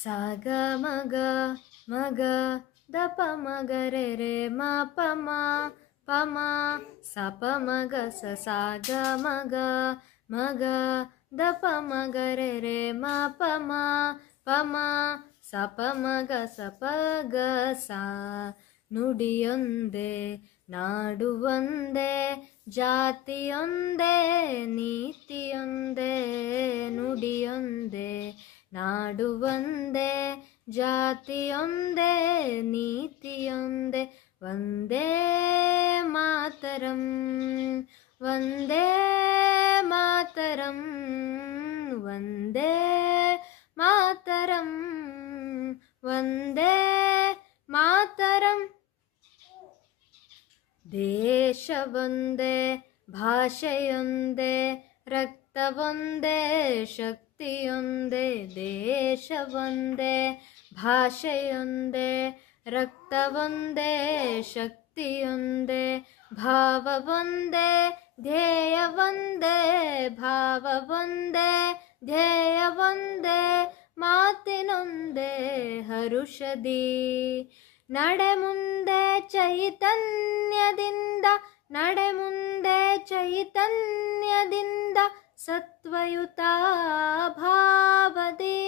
ಸಾಗ ಮಗ ಮಗ ದಪ ಮಗ ರೆ ರೆ ಮ ಪ ಮ ಪ ಮ ಸ ಪ ಮಗ ಸ ಸಾಗ ಮಗ ಮಗ ದಪ ಮಗ ರೆ ರೆ ಮ ಪ ಮ ಪ ಮ ಸ ಪ ಮಗ ಸ ಪ ಗ ಸ ನುಡಿಯೊಂದೇ ನಾಡುವೊಂದೇ ಜಾತಿಯೊಂದೇ ನೀತಿಯೊಂದೇ ನುಡಿಯೊಂದೇ ನಾಡುವೊಂದೇ ಜಾತಿಯೊಂದೇ ನೀತಿಯೊಂದೇ ವಂದೇ ಮಾತರಂ ವಂದೇ ಮಾತರಂ ವಂದೇ ಮಾತರಂ ವಂದೇ ಮಾತರಂ. ದೇಶವೊಂದೇ ಭಾಷೆಯೊಂದೇ ರಕ್ತವೊಂದೇ ಶಕ್ತಿಯೊಂದೇ ದೇಶವೊಂದೇ ಭಾಷೆಯೊಂದೇ ರಕ್ತವೊಂದೇ ಶಕ್ತಿಯೊಂದೇ ಭಾವವೊಂದೇ ಧ್ಯೇಯವೊಂದೇ ಭಾವವೊಂದೇ ಧ್ಯೇಯವೊಂದೇ ಮಾತಿನೊಂದೇ ಹರುಷದಿ ನಡೆ ಮುಂದೆ ಚೈತನ್ಯದಿಂದ ನಡೆ ಮುಂದೆ ಚೈತನ್ಯದಿಂದ ಸತ್ವಯುತ ಭಾವದಿ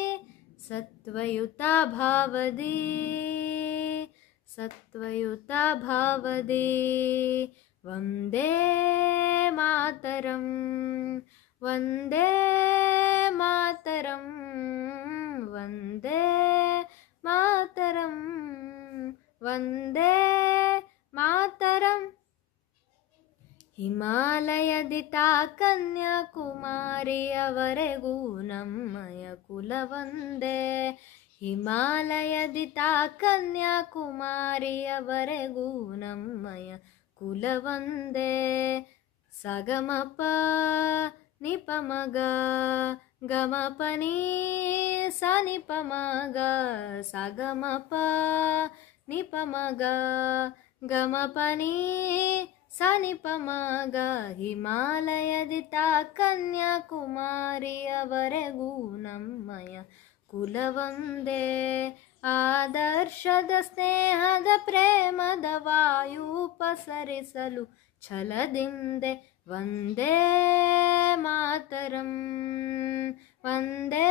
ಸತ್ವಯುತ ಭಾವದಿ ಸತ್ವಯುತ ಭಾವದಿ ವಂದೇ ಮಾತರಂ ವಂದೇ ಮಾತರಂ ವಂದೇ ಮಾತರಂ ವಂದೇ ಮಾತರಂ. ಹಿಮಾಲಯದಿತ ಕನ್ಯಾಕುಮಾರಿಯವರೆಗೂ ನಮ್ಮಯ ಕುಲವೊಂದೇ ಹಿಮಾಲಯದಿತ ಕನ್ಯಾಕುಮಾರಿಯವರೆಗೂ ನಮ್ಮಯ ಕುಲವೊಂದೇ ಸಗಮಪ ನಿಪ ಮಗ ಗಮಪ ನೀ ಸ ನಿಪ ಮಗ ಸಗಮಪ ನಿಪ ಮಗ ಗಮಪ ನೀ ಸ ನಿಪ ಮಗ ಹಿಮಾಲಯದಿತ ಕನ್ಯಾಕುಮಾರಿಯವರೆಗೂ ನಮ್ಮಯ ಕುಲವೊಂದೇ ಆದರ್ಶದ ಸ್ನೇಹದ ಪ್ರೇಮದ ವಾಯು ಪಸರಿಸಲು ಛಲದಿಂದೆ ವಂದೇ ಮಾತರಂ ವಂದೇ